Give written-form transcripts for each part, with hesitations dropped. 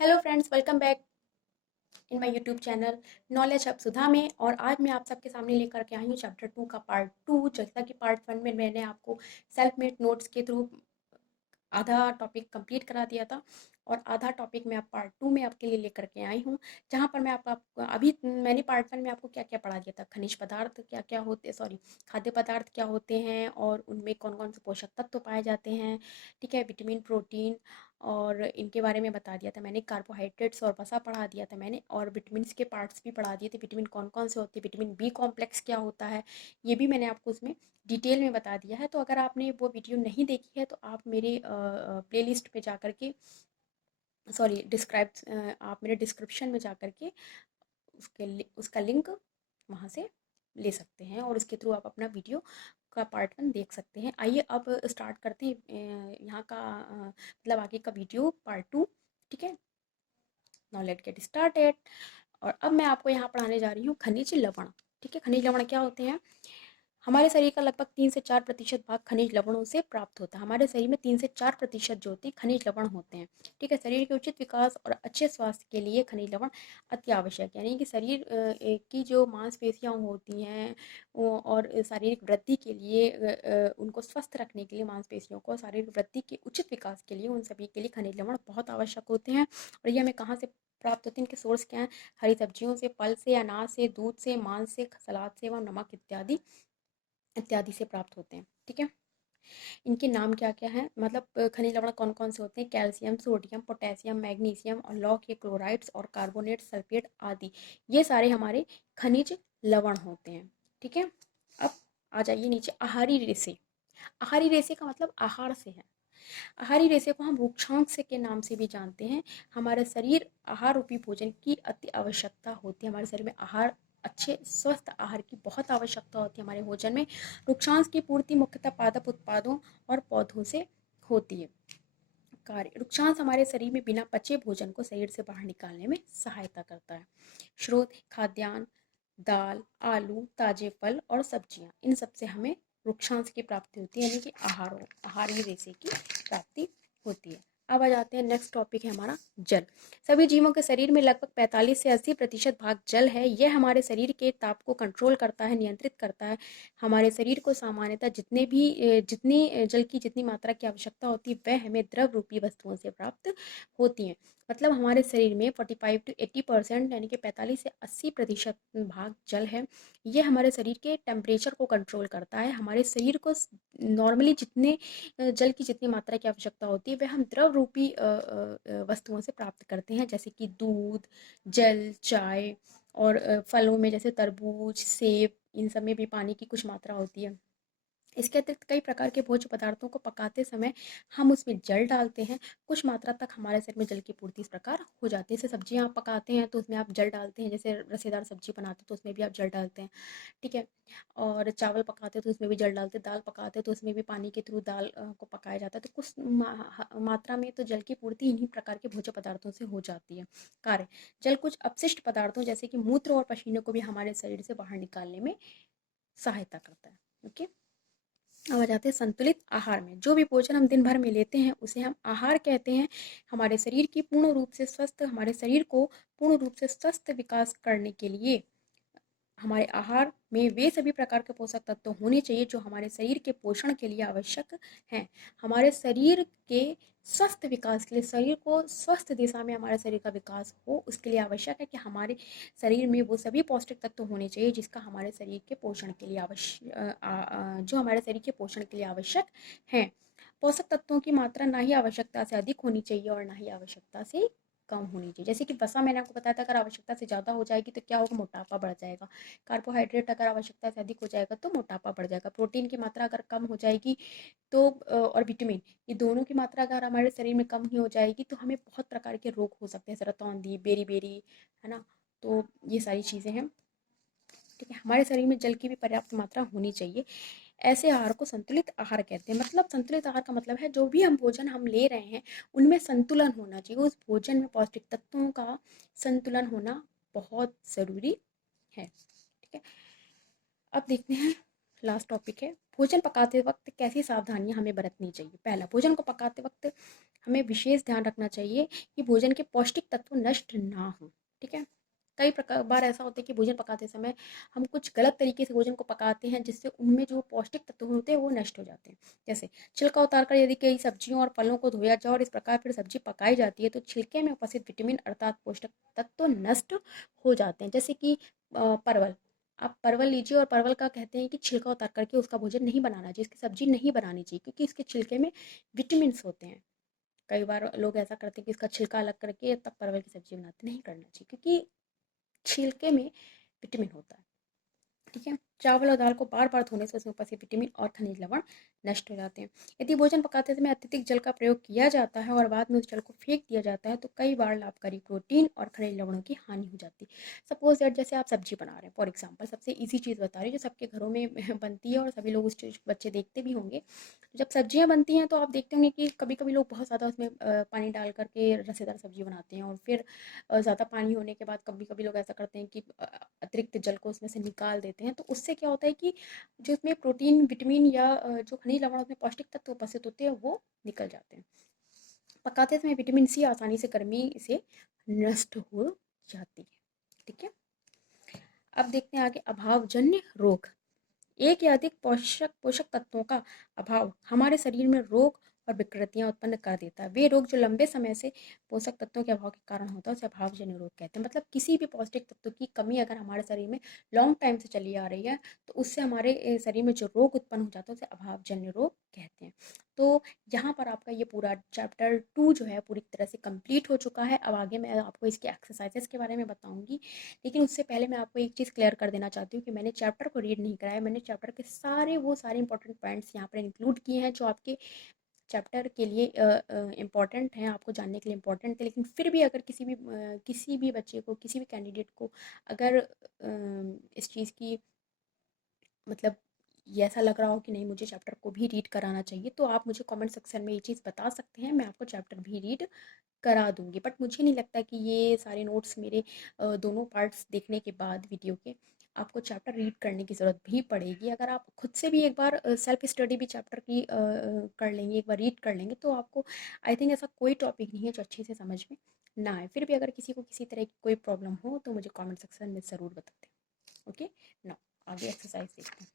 Hello friends, welcome back in my YouTube channel knowledge hub Sudha में। और आज मैं आप सबके सामने लेकर के आई हूँ चैप्टर 2 का पार्ट 2। जैसा कि पार्ट 1 में मैंने आपको सेल्फ मेड नोट्स के थ्रू आधा टॉपिक कंप्लीट करा दिया था और आधा टॉपिक मैं अब पार्ट 2 में आपके लिए लेकर के आई हूँ, जहाँ पर मैं आपको अभी मैंने पार्ट 1 में आपको क्या क्या पढ़ा दिया था। खनिज पदार्थ क्या क्या होते, सॉरी, खाद्य पदार्थ क्या होते हैं और उनमें कौन कौन से पोषक तत्व पाए जाते हैं, ठीक है, विटामिन, प्रोटीन और इनके बारे में बता दिया था मैंने। कार्बोहाइड्रेट्स और वसा पढ़ा दिया था मैंने, और विटामिन के पार्ट्स भी पढ़ा दिए थे। विटामिन कौन कौन से होते हैं, विटामिन बी कॉम्प्लेक्स क्या होता है, ये भी मैंने आपको उसमें डिटेल में बता दिया है। तो अगर आपने वो वीडियो नहीं देखी है तो आप मेरे प्लेलिस्ट में जा कर के, सॉरी, आप मेरे डिस्क्रिप्शन में जा कर के उसका लिंक वहाँ से ले सकते हैं और उसके थ्रू आप अपना वीडियो का पार्ट 1 देख सकते हैं। आइए अब स्टार्ट करते हैं यहाँ का मतलब आगे का वीडियो पार्ट 2, ठीक है। Now let get started. और अब मैं आपको यहाँ पढ़ाने जा रही हूँ खनिज लवण, ठीक है। खनिज लवण क्या होते हैं? हमारे शरीर का लगभग 3 से 4% भाग खनिज लवणों से प्राप्त होता है। हमारे शरीर में 3 से 4% जो होते हैं खनिज लवण होते हैं, ठीक है। शरीर के उचित विकास और अच्छे स्वास्थ्य के लिए खनिज लवण अति आवश्यक है। यानी कि शरीर की जो मांसपेशियां होती हैं और शारीरिक वृद्धि के लिए उनको स्वस्थ रखने के लिए, मांसपेशियों को शारीरिक वृद्धि के उचित विकास के लिए, उन सभी के लिए खनिज लवण बहुत आवश्यक होते हैं। और ये हमें कहाँ से प्राप्त होते हैं? इनके सोर्स क्या हैं? हरी सब्जियों से, फल से, अनाज से, दूध से, मांस से, सलाद से एवं नमक इत्यादि इत्यादि से प्राप्त होते हैं, ठीक है। इनके नाम क्या क्या हैं, मतलब खनिज लवण कौन कौन से होते हैं? कैल्शियम, सोडियम, पोटेशियम, मैग्नीशियम और लौह के क्लोराइड्स और कार्बोनेट, सल्फेट आदि, ये सारे हमारे खनिज लवण होते हैं, ठीक है। अब आ जाइए नीचे। आहारी रेशे। आहारी रेशे का मतलब आहार से है। आहारी रेशे को हम रुक्षांश के नाम से भी जानते हैं। हमारे शरीर आहार रूपी भोजन की अति आवश्यकता होती है। हमारे शरीर में आहार, अच्छे स्वस्थ आहार की बहुत आवश्यकता होती है हमारे भोजन में। रुक्षांश की पूर्ति मुख्यतः पादप उत्पादों और पौधों से होती है। कार्य: रुक्षांश हमारे शरीर में बिना पचे भोजन को शरीर से बाहर निकालने में सहायता करता है। स्रोत: खाद्यान्न, दाल, आलू, ताजे फल और सब्जियां, इन सब से हमें रुक्षांश की प्राप्ति होती है, यानी कि आहारी रेशे की प्राप्ति होती है। अब आ जाते हैं, नेक्स्ट टॉपिक है हमारा जल। सभी जीवों के शरीर में लगभग 45 से 80% भाग जल है। यह हमारे शरीर के ताप को कंट्रोल करता है, नियंत्रित करता है। हमारे शरीर को सामान्यतः जितनी जल की जितनी मात्रा की आवश्यकता होती है वह हमें द्रव रूपी वस्तुओं से प्राप्त होती है। मतलब हमारे शरीर में 45 to 80%, यानी कि 45 से 80% भाग जल है। ये हमारे शरीर के टेम्परेचर को कंट्रोल करता है। हमारे शरीर को नॉर्मली जितने जल की जितनी मात्रा की आवश्यकता होती है वह हम द्रव रूपी वस्तुओं से प्राप्त करते हैं, जैसे कि दूध, जल, चाय और फलों में जैसे तरबूज, सेब, इन सब में भी पानी की कुछ मात्रा होती है। इसके अतिरिक्त कई प्रकार के भोज्य पदार्थों को पकाते समय हम उसमें जल डालते हैं। कुछ मात्रा तक हमारे शरीर में जल की पूर्ति इस प्रकार हो जाती है। जैसे सब्जियां आप पकाते हैं तो उसमें आप जल डालते हैं, जैसे रसेदार सब्जी बनाते हैं तो उसमें भी आप जल डालते हैं, ठीक है। और चावल पकाते हैं तो उसमें भी जल डालते हैं, दाल पकाते हैं तो उसमें भी पानी के थ्रू दाल को पकाया जाता है। तो कुछ मात्रा में तो जल की पूर्ति इन्हीं प्रकार के भोज्य पदार्थों से हो जाती है। कार्य: जल कुछ अपशिष्ट पदार्थों जैसे कि मूत्र और पसीने को भी हमारे शरीर से बाहर निकालने में सहायता करता है, ओके। अब आ जाते हैं संतुलित आहार में। जो भी भोजन हम दिन भर में लेते हैं उसे हम आहार कहते हैं। हमारे शरीर की पूर्ण रूप से स्वस्थ हमारे शरीर को पूर्ण रूप से स्वस्थ विकास करने के लिए हमारे आहार में वे सभी प्रकार के पोषक तत्व होने चाहिए जो हमारे शरीर के पोषण के लिए आवश्यक हैं। हमारे शरीर के स्वस्थ विकास के लिए, शरीर को स्वस्थ दिशा में हमारे शरीर का विकास हो, उसके लिए आवश्यक है कि हमारे शरीर में वो सभी पौष्टिक तत्व होने चाहिए जिसका हमारे शरीर के पोषण के लिए जो हमारे शरीर के पोषण के लिए आवश्यक हैं। पोषक तत्वों की मात्रा ना ही आवश्यकता से अधिक होनी चाहिए और ना ही आवश्यकता से कम होनी चाहिए। जैसे कि वसा मैंने आपको बताया था, अगर आवश्यकता से ज़्यादा हो जाएगी तो क्या होगा? मोटापा बढ़ जाएगा। कार्बोहाइड्रेट अगर आवश्यकता से अधिक हो जाएगा तो मोटापा बढ़ जाएगा। प्रोटीन की मात्रा अगर कम हो जाएगी तो और विटामिन, ये दोनों की मात्रा अगर हमारे शरीर में कम ही हो जाएगी तो हमें बहुत प्रकार के रोग हो सकते हैं, जैसे रतौंधी, बेरी, है ना। तो ये सारी चीज़ें हैं, ठीक है। हमारे शरीर में जल की भी पर्याप्त मात्रा होनी चाहिए। ऐसे आहार को संतुलित आहार कहते हैं। मतलब संतुलित आहार का मतलब है जो भी हम भोजन हम ले रहे हैं उनमें संतुलन होना चाहिए। उस भोजन में पौष्टिक तत्वों का संतुलन होना बहुत ज़रूरी है, ठीक है। अब देखते हैं लास्ट टॉपिक है, भोजन पकाते वक्त कैसी सावधानियां हमें बरतनी चाहिए। पहला, भोजन को पकाते वक्त हमें विशेष ध्यान रखना चाहिए कि भोजन के पौष्टिक तत्व नष्ट ना हो। ठीक है, कई प्रकार बार ऐसा होता है कि भोजन पकाते समय हम कुछ गलत तरीके से भोजन को पकाते हैं, जिससे उनमें जो पौष्टिक तत्व होते हैं वो नष्ट हो जाते हैं। जैसे छिलका उतारकर यदि कई सब्जियों और फलों को धोया जाए और इस प्रकार फिर सब्जी पकाई जाती है तो छिलके में उपस्थित विटामिन अर्थात पोषक तत्व नष्ट हो जाते हैं। जैसे कि परवल, आप परवल लीजिए और परवल का कहते हैं कि छिलका उतार करके उसका भोजन नहीं बनाना चाहिए, इसकी सब्जी नहीं बनानी चाहिए, क्योंकि इसके छिलके में विटामिन होते हैं। कई बार लोग ऐसा करते हैं कि इसका छिलका अलग करके तब परवल की सब्जी बनाते, नहीं करना चाहिए, क्योंकि छिलके में विटामिन होता है। ठीक है, चावल और दाल को बार बार धोने से उसमें उपस्थित विटामिन और खनिज लवण नष्ट हो जाते हैं। यदि भोजन पकाते समय अत्यधिक जल का प्रयोग किया जाता है और बाद में उस जल को फेंक दिया जाता है तो कई बार लाभकारी प्रोटीन और खनिज लवणों की हानि हो जाती है। सपोज दैट जैसे आप सब्जी बना रहे हैं, फॉर एग्जाम्पल सबसे ईजी चीज़ बता रही हूँ जो सबके घरों में बनती है और सभी लोग उस चीज़ बच्चे देखते भी होंगे। जब सब्जियां बनती हैं तो आप देखते होंगे कि कभी कभी लोग बहुत ज़्यादा उसमें पानी डाल करके रसेदार सब्जी बनाते हैं, और फिर ज़्यादा पानी होने के बाद कभी कभी लोग ऐसा करते हैं कि अतिरिक्त जल को उसमें से निकाल देते हैं। तो उससे क्या होता है कि जो उसमें प्रोटीन विटामिन या जो खनिज लवण उसमें पौष्टिक तत्व उपस्थित होते हैं वो निकल जाते हैं। पकाते समय विटामिन सी आसानी से गर्मी से नष्ट हो जाती है। ठीक है, अब देखते हैं आगे, अभावजन्य रोग। एक या अधिक पोषक पोषक तत्वों का अभाव हमारे शरीर में रोग और विकृतियां उत्पन्न कर देता है। वे रोग जो लंबे समय से पोषक तत्वों के अभाव के कारण होता है उसे अभावजन्य रोग कहते हैं। मतलब किसी भी पौष्टिक तत्व की कमी अगर हमारे शरीर में लॉन्ग टाइम से चली आ रही है तो उससे हमारे शरीर में जो रोग उत्पन्न हो जाता है उसे अभावजन्य रोग कहते हैं। तो यहाँ पर आपका ये पूरा चैप्टर 2 जो है पूरी तरह से कंप्लीट हो चुका है। अब आगे मैं आपको इसके एक्सरसाइजेस के बारे में बताऊंगी, लेकिन उससे पहले मैं आपको एक चीज़ क्लियर कर देना चाहती हूँ कि मैंने चैप्टर को रीड नहीं कराया, मैंने चैप्टर के सारे इंपॉर्टेंट पॉइंट्स यहाँ पर इंक्लूड किए हैं जो आपके चैप्टर के लिए इम्पॉर्टेंट हैं, आपको जानने के लिए इम्पॉर्टेंट थे। लेकिन फिर भी अगर किसी भी बच्चे को, किसी भी कैंडिडेट को अगर इस चीज़ की मतलब ये ऐसा लग रहा हो कि नहीं मुझे चैप्टर को भी रीड कराना चाहिए, तो आप मुझे कमेंट सेक्शन में ये चीज़ बता सकते हैं, मैं आपको चैप्टर भी रीड करा दूँगी। बट मुझे नहीं लगता कि ये सारे नोट्स मेरे दोनों पार्ट्स देखने के बाद वीडियो के आपको चैप्टर रीड करने की ज़रूरत भी पड़ेगी। अगर आप खुद से भी एक बार सेल्फ स्टडी भी चैप्टर की कर लेंगे, एक बार रीड कर लेंगे, तो आपको आई थिंक ऐसा कोई टॉपिक नहीं है जो अच्छे से समझ में ना आए। फिर भी अगर किसी को किसी तरह की कोई प्रॉब्लम हो तो मुझे कमेंट सेक्शन में ज़रूर बता दें। ओके, नाउ आगे एक्सरसाइज देखते हैं।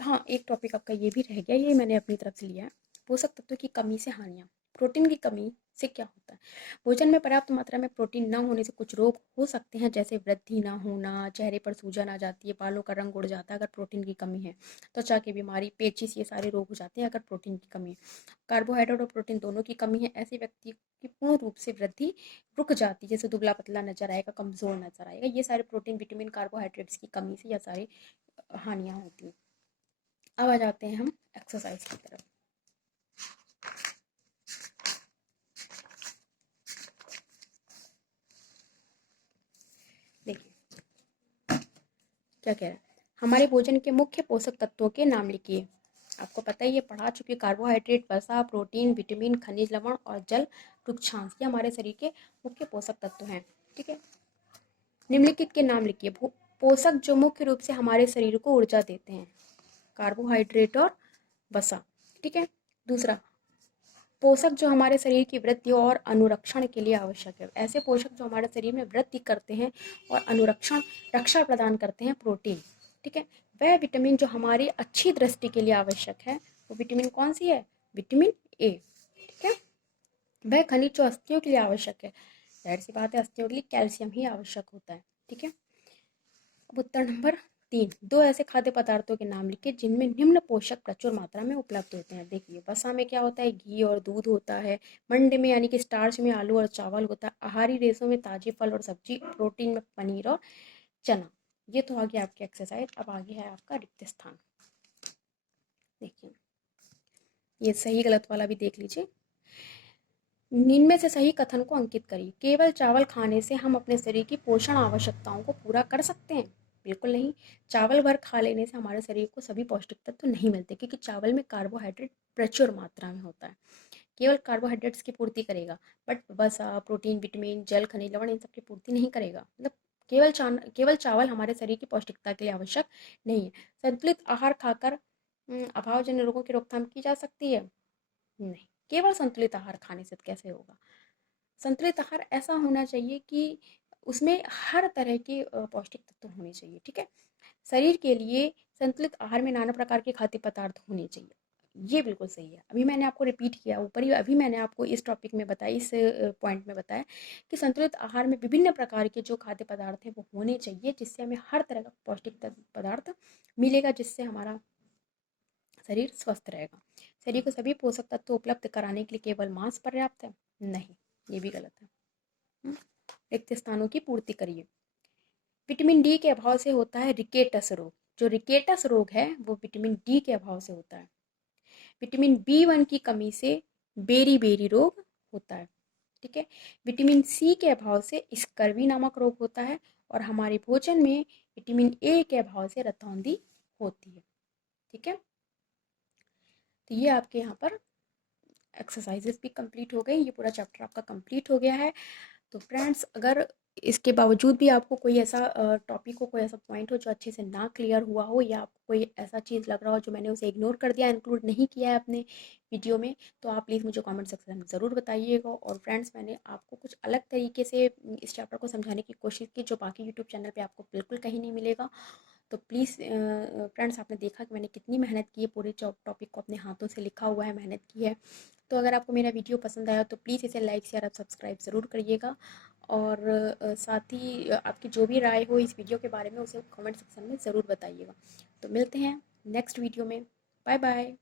हाँ, एक टॉपिक आपका ये भी रह गया, ये मैंने अपनी तरफ से लिया है, पोषक तत्वों की कमी से हानियाँ। प्रोटीन की कमी से क्या होता है? भोजन में पर्याप्त मात्रा में प्रोटीन न होने से कुछ रोग हो सकते हैं, जैसे वृद्धि ना होना, चेहरे पर सूजन आ जाती है, बालों का रंग उड़ जाता है अगर प्रोटीन की कमी है, त्वचा की बीमारी, पेचिश, ये सारे रोग हो जाते हैं अगर प्रोटीन की कमी है। कार्बोहाइड्रेट और प्रोटीन दोनों की कमी है, ऐसे व्यक्ति की पूर्ण रूप से वृद्धि रुक जाती है, जैसे दुबला पतला नजर आएगा, कमजोर नजर आएगा। ये सारे प्रोटीन, विटामिन, कार्बोहाइड्रेट्स की कमी से यह सारे हानियाँ होती हैं। अब आ जाते हैं हम एक्सरसाइज की तरफ। देखिए क्या कह रहा है, हमारे भोजन के मुख्य पोषक तत्वों के नाम लिखिए। आपको पता ही है, पढ़ा चुके, कार्बोहाइड्रेट, वसा, प्रोटीन, विटामिन, खनिज लवण और जल वृक्षांश, ये हमारे शरीर के मुख्य पोषक तत्व हैं। ठीक है, निम्नलिखित के नाम लिखिए। पोषक जो मुख्य रूप से हमारे शरीर को ऊर्जा देते हैं, कार्बोहाइड्रेट और वसा। ठीक है, दूसरा, पोषक जो हमारे शरीर की वृद्धि और अनुरक्षण के लिए आवश्यक है। ऐसे पोषक जो हमारे शरीर में वृद्धि करते हैं और रक्षा प्रदान करते हैं, प्रोटीन। ठीक है, वह विटामिन जो हमारी अच्छी दृष्टि के लिए आवश्यक है, वो विटामिन कौन सी है? Vitamin A. ठीक है, वह खनिज जो अस्थियों के लिए आवश्यक है, जाहिर सी बात है अस्थियों के लिए कैल्शियम ही आवश्यक होता है। ठीक है, अब उत्तर नंबर 3, दो ऐसे खाद्य पदार्थों के नाम लिखिए जिनमें निम्न पोषक प्रचुर मात्रा में उपलब्ध होते हैं। देखिए, वसा में क्या होता है? घी और दूध होता है। मंड में यानी कि स्टार्च में आलू और चावल होता है। आहारी रेशों में ताजे फल और सब्जी। प्रोटीन में पनीर और चना। ये तो आ गया आपकी एक्सरसाइज। अब आगे है आपका रिक्त स्थान। देखिए, ये सही गलत वाला भी देख लीजिए। इनमें से सही कथन को अंकित करिए। केवल चावल खाने से हम अपने शरीर की पोषण आवश्यकताओं को पूरा कर सकते हैं? बिल्कुल नहीं। चावल भर खा लेने से हमारे शरीर को सभी पौष्टिक तत्व नहीं मिलते, क्योंकि चावल में कार्बोहाइड्रेट प्रचुर मात्रा में होता है। केवल कार्बोहाइड्रेट्स की पूर्ति करेगा, बट वसा, प्रोटीन, विटामिन, जल, खनिज लवण इन सब की पूर्ति नहीं करेगा। मतलब केवल चावल हमारे शरीर की पौष्टिकता के लिए आवश्यक नहीं है। संतुलित आहार खाकर अभावजन्य रोगों की रोकथाम की जा सकती है? नहीं, केवल संतुलित आहार खाने से कैसे होगा? संतुलित आहार ऐसा होना चाहिए कि उसमें हर तरह के पौष्टिक तत्व होने चाहिए, ठीक है? शरीर के लिए संतुलित आहार में नाना प्रकार के खाद्य पदार्थ होने चाहिए। ये बिल्कुल सही है। अभी मैंने आपको रिपीट किया ऊपर ही, अभी मैंने आपको इस टॉपिक में बताया, इस पॉइंट में बताया कि संतुलित आहार में विभिन्न प्रकार के जो खाद्य पदार्थ हैं वो होने चाहिए, जिससे हमें हर तरह का पौष्टिक पदार्थ मिलेगा, जिससे हमारा शरीर स्वस्थ रहेगा। शरीर को सभी पोषक तत्व उपलब्ध कराने के लिए केवल मांस पर्याप्त है? नहीं, ये भी गलत है। रिक्त स्थानों की पूर्ति करिए। विटामिन डी के अभाव से होता है रिकेटस रोग। जो रिकेटस रोग है वो विटामिन डी के अभाव से होता है। विटामिन बी1 की कमी से बेरी बेरी रोग होता है, ठीक है। विटामिन सी के अभाव से स्कर्वी नामक रोग होता है, और हमारे भोजन में विटामिन ए के अभाव से रतौंधी होती है, ठीक है। तो ये आपके यहाँ पर एक्सरसाइजेस भी कंप्लीट हो गई, ये पूरा चैप्टर आपका कंप्लीट हो गया है। तो फ्रेंड्स, अगर इसके बावजूद भी आपको कोई ऐसा टॉपिक हो, कोई ऐसा पॉइंट हो जो अच्छे से ना क्लियर हुआ हो, या आपको कोई ऐसा चीज़ लग रहा हो जो मैंने उसे इग्नोर कर दिया, इंक्लूड नहीं किया है अपने वीडियो में, तो आप प्लीज़ मुझे कमेंट सेक्शन में ज़रूर बताइएगा। और फ्रेंड्स, मैंने आपको कुछ अलग तरीके से इस चैप्टर को समझाने की कोशिश की, जो बाकी यूट्यूब चैनल पर आपको बिल्कुल कहीं नहीं मिलेगा। तो प्लीज़ फ्रेंड्स, आपने देखा कि मैंने कितनी मेहनत की है, पूरे टॉपिक को अपने हाथों से लिखा हुआ है, मेहनत की है। तो अगर आपको मेरा वीडियो पसंद आया तो प्लीज़ इसे लाइक शेयर और सब्सक्राइब ज़रूर करिएगा। और साथ ही आपकी जो भी राय हो इस वीडियो के बारे में, उसे कमेंट सेक्शन में ज़रूर बताइएगा। तो मिलते हैं नेक्स्ट वीडियो में। Bye bye.